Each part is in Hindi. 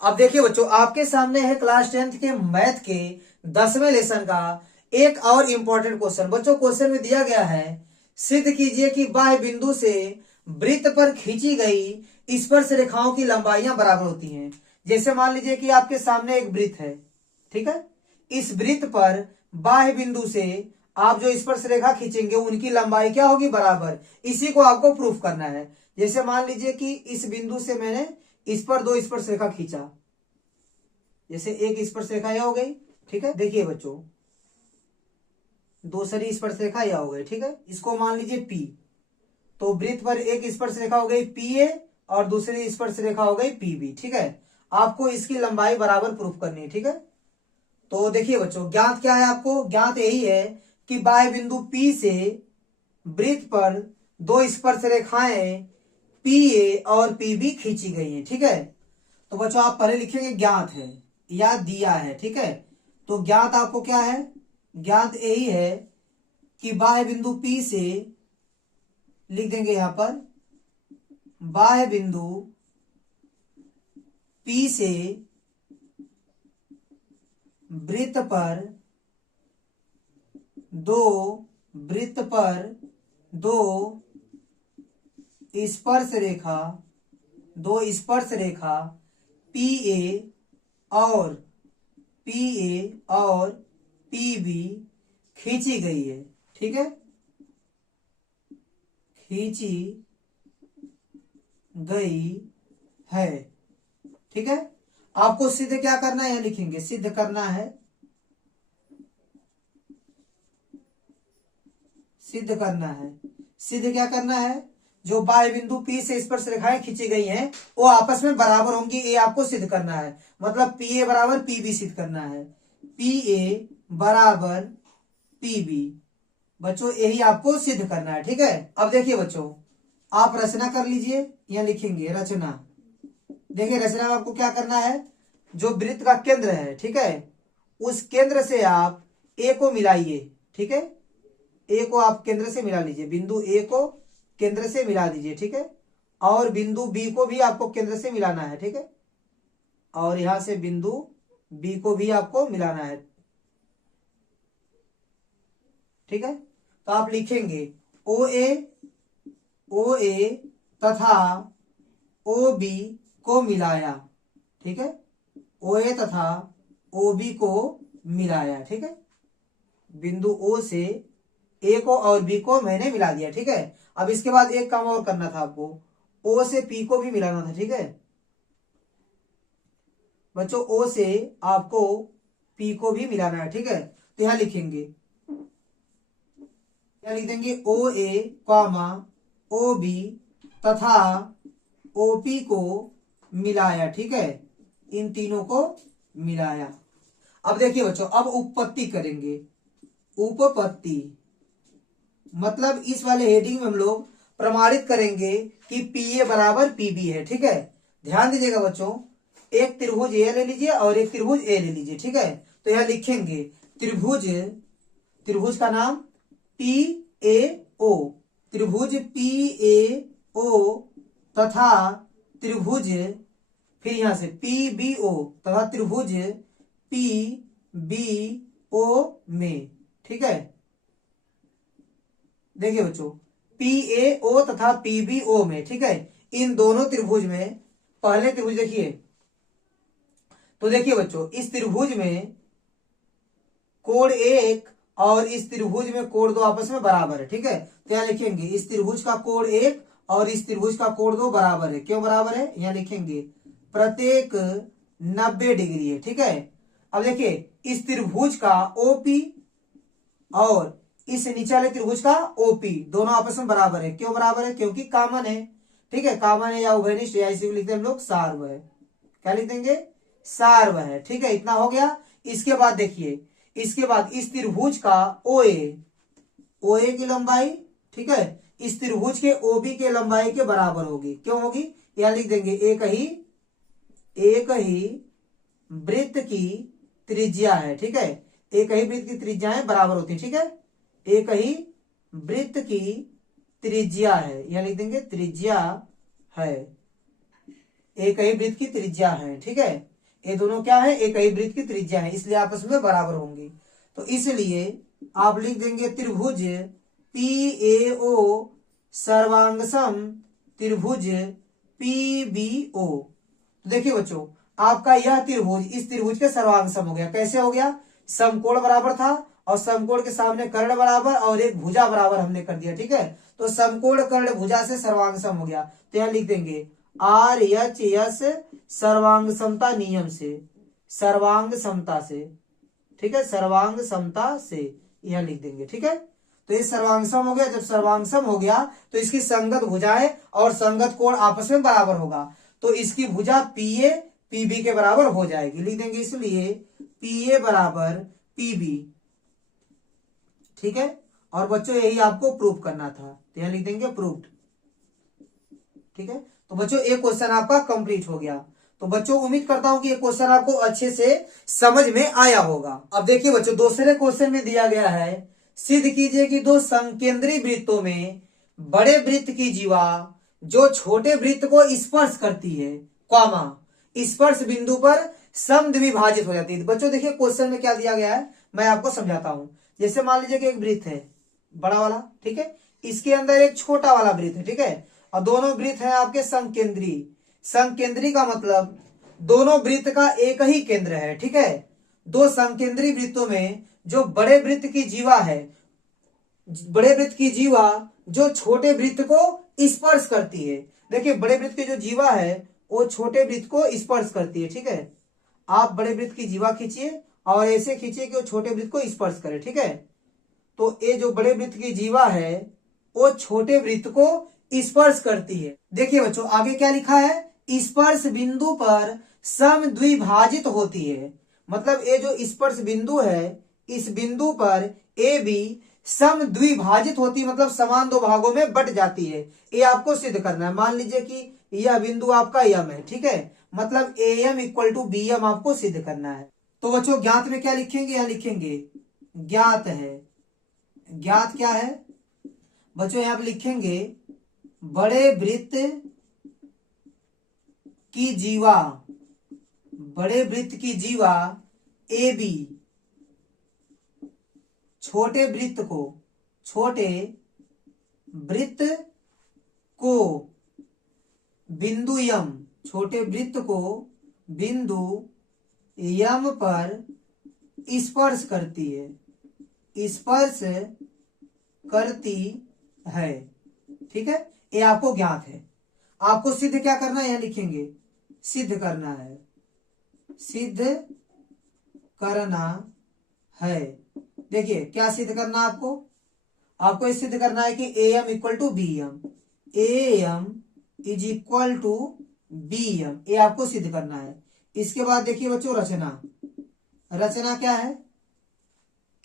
अब देखिए बच्चों, आपके सामने है क्लास 10th के मैथ के 10वें लेसन का एक और इंपॉर्टेंट क्वेश्चन। बच्चों क्वेश्चन में दिया गया है, सिद्ध कीजिए कि बाह्य बिंदु से वृत्त पर खींची गई स्पर्श रेखाओं की लंबाइयां बराबर होती हैं। जैसे मान लीजिए कि आपके सामने एक वृत्त है, ठीक है। इस वृत्त पर बाह्य बिंदु से आप जो स्पर्श रेखा खींचेंगे उनकी लंबाई क्या होगी, बराबर। इसी को आपको प्रूफ करना है। जैसे मान लीजिए कि इस बिंदु से मैंने इस पर दो स्पर्श रेखा खींचा, जैसे एक स्पर्श रेखा यह हो गई, ठीक है। देखिए बच्चों, दूसरी स्पर्श रेखा यह हो गई, ठीक है। इसको मान लीजिए पी। तो वृत्त पर एक स्पर्श रेखा हो गई पी ए और दूसरी स्पर्श रेखा हो गई पी बी, ठीक है। आपको इसकी लंबाई बराबर प्रूफ करनी है, ठीक है। तो देखिए बच्चों, ज्ञात क्या है, आपको ज्ञात यही है कि बाह्य बिंदु पी से वृत्त पर दो स्पर्श रेखाएं पी ए और पी बी खींची गई हैं, ठीक है। तो बच्चों आप पहले लिखेंगे ज्ञात है या दिया है, ठीक है। तो ज्ञात आपको क्या है, ज्ञात यही है कि बाह्य बिंदु P से लिख देंगे यहां पर, बाह्य बिंदु P से वृत्त पर दो स्पर्श रेखा पी ए और पी बी खींची गई है, ठीक है। खींची गई है, ठीक है। आपको सिद्ध क्या करना है, यहां लिखेंगे सिद्ध करना है, सिद्ध करना है। सिद्ध क्या करना है, जो बाह्य बिंदु P से स्पर्श रेखाएं खींची गई हैं वो आपस में बराबर होंगी, ये आपको सिद्ध करना है। मतलब पी ए बराबर पी बी सिद्ध करना है, पी ए बराबर पी बी। बच्चों यही आपको सिद्ध करना है, ठीक है। अब देखिए बच्चों, आप रचना कर लीजिए, यहां लिखेंगे रचना। देखिए रचना में आपको क्या करना है, जो वृत्त का केंद्र है, ठीक है, उस केंद्र से आप ए को मिलाइए, ठीक है। ए को आप केंद्र से मिला लीजिए, बिंदु ए को केंद्र से मिला दीजिए, ठीक है। और बिंदु बी को भी आपको केंद्र से मिलाना है, ठीक है। और यहां से बिंदु बी को भी आपको मिलाना है, ठीक है। तो आप लिखेंगे ओ ए तथा ओ बी को मिलाया, ठीक है। ओ ए तथा ओ बी को मिलाया, ठीक है। बिंदु ओ से ए को और बी को मैंने मिला दिया, ठीक है। अब इसके बाद एक काम और करना था आपको, ओ से पी को भी मिलाना था, ठीक है। बच्चों ओ से आपको पी को भी मिलाना है, ठीक है। तो यहां लिखेंगे, यहां लिख देंगे ओ ए कॉमा ओ बी तथा ओ पी को मिलाया, ठीक है। इन तीनों को मिलाया। अब देखिए बच्चों, अब उपपत्ति करेंगे। उपपत्ति मतलब इस वाले हेडिंग में हम लोग प्रमाणित करेंगे कि पी ए बराबर पी बी है, ठीक है। ध्यान दीजिएगा बच्चों, एक त्रिभुज ए ले लीजिए और एक त्रिभुज ए ले लीजिए, ठीक है। तो यहां लिखेंगे त्रिभुज का नाम पी ए ओ, त्रिभुज पी ए ओ तथा त्रिभुज, फिर यहां से पी बी ओ तथा त्रिभुज पी बी ओ में, ठीक है। देखिए बच्चों, पी ए ओ तथा पी बी ओ में, ठीक है। इन दोनों त्रिभुज में, पहले त्रिभुज देखिए, तो देखिए बच्चों, इस त्रिभुज में कोण एक और इस त्रिभुज में कोण दो आपस में बराबर है, ठीक है। तो यहां लिखेंगे इस त्रिभुज का कोण एक और इस त्रिभुज का कोण दो बराबर है। क्यों बराबर है, यहां लिखेंगे प्रत्येक 90 डिग्री है, ठीक है। अब देखिए इस त्रिभुज का ओपी और इस नीचे वाले त्रिभुज का ओपी दोनों आपस में बराबर है। क्यों बराबर है, क्योंकि कॉमन है, ठीक है। कॉमन है या उभयनिष्ठ या इसी को लिखते हैं हम लोग सार्व है। क्या लिख देंगे, सार्व है, ठीक है। इतना हो गया। इसके बाद देखिए, इसके बाद इस त्रिभुज का ओए की लंबाई, ठीक है, इस त्रिभुज के ओबी के लंबाई के बराबर होगी। क्यों होगी, यहां लिख देंगे एक ही वृत्त की त्रिज्या है, ठीक है। एक ही वृत्त की त्रिज्याएं बराबर होती है, ठीक है। एक ही वृत्त की त्रिज्या है, यहां लिख देंगे त्रिज्या है। एक ही वृत्त की त्रिज्या है, ठीक है। ये दोनों क्या है, एक ही वृत्त की त्रिज्या है, इसलिए आपस में बराबर होंगी। तो इसलिए आप लिख देंगे त्रिभुज PAO सर्वांगसम त्रिभुज PBO। देखिए बच्चों, आपका यह त्रिभुज इस त्रिभुज के सर्वांगसम हो गया। कैसे हो गया, समकोण बराबर था और समकोण के सामने कर्ण बराबर और एक भुजा बराबर हमने कर दिया, ठीक है। तो समकोण कर्ण भुजा से सर्वांगसम हो गया। तो यहां लिख देंगे RHS सर्वांग समता नियम से, सर्वांग समता से, ठीक है, सर्वांग समता से यह लिख देंगे, ठीक है। तो ये सर्वांगसम हो गया। जब सर्वांगसम हो गया तो इसकी संगत भुजाएं और संगत कोण आपस में बराबर होगा, तो इसकी भुजा PA PB के बराबर हो जाएगी, लिख देंगे इसलिए PA बराबर PB, ठीक है। और बच्चों यही आपको प्रूफ करना था, तो यहां लिख देंगे प्रूफ्ड, ठीक है। तो बच्चों एक क्वेश्चन आपका कंप्लीट हो गया। तो बच्चों उम्मीद करता हूं कि ये क्वेश्चन आपको अच्छे से समझ में आया होगा। अब देखिए बच्चों, दूसरे क्वेश्चन में दिया गया है, सिद्ध कीजिए कि दो समकेंद्री वृत्तों में बड़े वृत्त की जीवा जो छोटे वृत्त को स्पर्श करती है, कॉमा स्पर्श बिंदु पर समद्विभाजित हो जाती है। बच्चों देखिए क्वेश्चन में क्या दिया गया है, मैं आपको समझाता हूं। जैसे मान लीजिए कि एक वृत्त है बड़ा वाला, ठीक है, इसके अंदर एक छोटा वाला वृत्त है, ठीक है, और दोनों वृत्त है आपके समकेंद्री। समकेंद्री का मतलब दोनों वृत्त का एक ही केंद्र है, ठीक है। दो समकेंद्री वृत्तों में जो बड़े वृत्त की जीवा है, बड़े वृत्त की जीवा जो छोटे वृत्त को स्पर्श करती है। देखिए बड़े वृत्त की जो जीवा है वो छोटे वृत्त को स्पर्श करती है, ठीक है। आप बड़े वृत्त की जीवा खींचिए और ऐसे खींचिए कि वो छोटे वृत्त को स्पर्श करे, ठीक है। तो ये जो बड़े वृत्त की जीवा है वो छोटे वृत्त को स्पर्श करती है। देखिए बच्चों आगे क्या लिखा है, स्पर्श बिंदु पर समद्विभाजित होती है। मतलब ये जो स्पर्श बिंदु है, इस बिंदु पर AB समद्विभाजित होती, मतलब समान दो भागों में बट जाती है। ये आपको सिद्ध करना है। मान लीजिए कि यह बिंदु आपका M है, ठीक है, मतलब AM इक्वल टू BM आपको सिद्ध करना है। तो बच्चों ज्ञात में क्या लिखेंगे, यहां लिखेंगे ज्ञात है। ज्ञात क्या है बच्चों, यहां पर लिखेंगे बड़े वृत्त की जीवा, बड़े वृत्त की जीवा AB छोटे वृत्त को बिंदु M, छोटे वृत्त को बिंदु M पर स्पर्श करती है, स्पर्श करती है, ठीक है। ये आपको ज्ञात है। आपको सिद्ध क्या करना है, यहां लिखेंगे सिद्ध करना है, सिद्ध करना है। देखिए क्या सिद्ध करना है आपको ये सिद्ध करना है कि AM equal to BM, AM is equal to BM, ये आपको सिद्ध करना है। इसके बाद देखिए बच्चों रचना क्या है,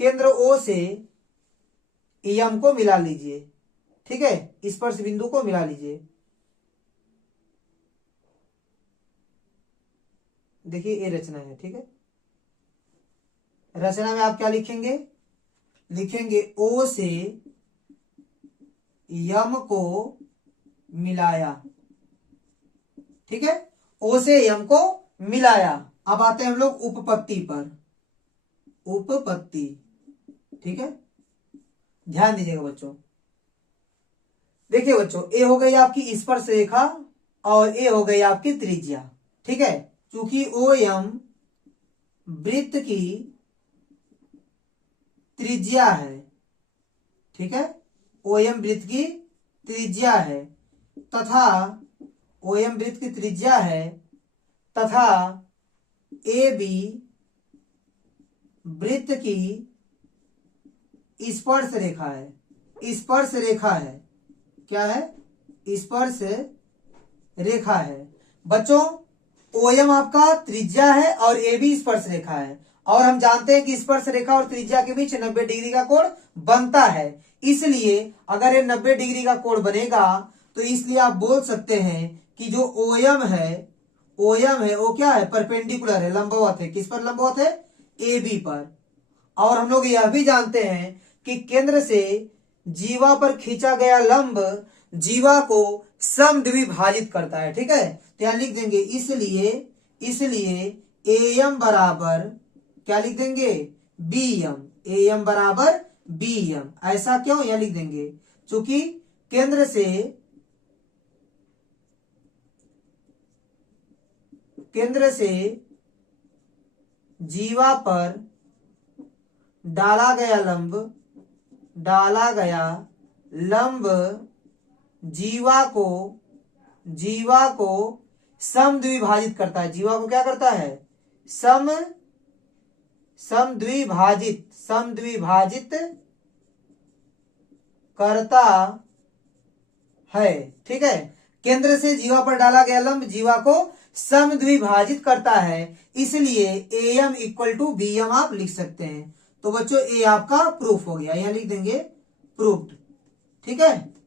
केंद्र O से AM को मिला लीजिए, ठीक है, स्पर्श बिंदु को मिला लीजिए। देखिए ये रचना है, ठीक है। रचना में आप क्या लिखेंगे, लिखेंगे O से M को मिलाया, ठीक है, O से M को मिलाया। अब आते हैं हम लोग उपपत्ति पर, उपपत्ति, ठीक है। ध्यान दीजिएगा बच्चों। देखिए बच्चों ये हो गई आपकी स्पर्श रेखा और ये हो गई आपकी त्रिज्या, ठीक है। चूंकि OM वृत्त की त्रिज्या है, ठीक है, OM वृत्त की त्रिज्या है तथा OM वृत्त की त्रिज्या है तथा AB वृत्त की स्पर्श रेखा है, स्पर्श रेखा है, क्या है, स्पर्श रेखा है। बच्चों OM आपका त्रिज्या है और AB स्पर्श रेखा है, और हम जानते हैं कि स्पर्श रेखा और त्रिज्या के बीच 90 डिग्री का कोण बनता है। इसलिए अगर ये 90 डिग्री का कोण बनेगा तो इसलिए आप बोल सकते हैं कि जो OM है वो क्या है, परपेंडिकुलर है, लंबवत है। किस पर लंबवत है, AB पर। और हम लोग यह भी जानते हैं कि केंद्र से जीवा पर खींचा गया लंब जीवा को समद्विभाजित करता है, ठीक है। क्या लिख देंगे, इसलिए AM बराबर क्या लिख देंगे, BM, AM बराबर BM। ऐसा क्यों, यह लिख देंगे क्योंकि केंद्र से जीवा पर डाला गया लंब जीवा को समद्विभाजित करता है। जीवा को क्या करता है, समद्विभाजित करता है। ठीक है, केंद्र से जीवा पर डाला गया लंब जीवा को समद्विभाजित करता है, इसलिए AM इक्वल टू BM आप लिख सकते हैं। तो बच्चों ये आपका प्रूफ हो गया, यहां लिख देंगे प्रूफ्ड। ठीक है।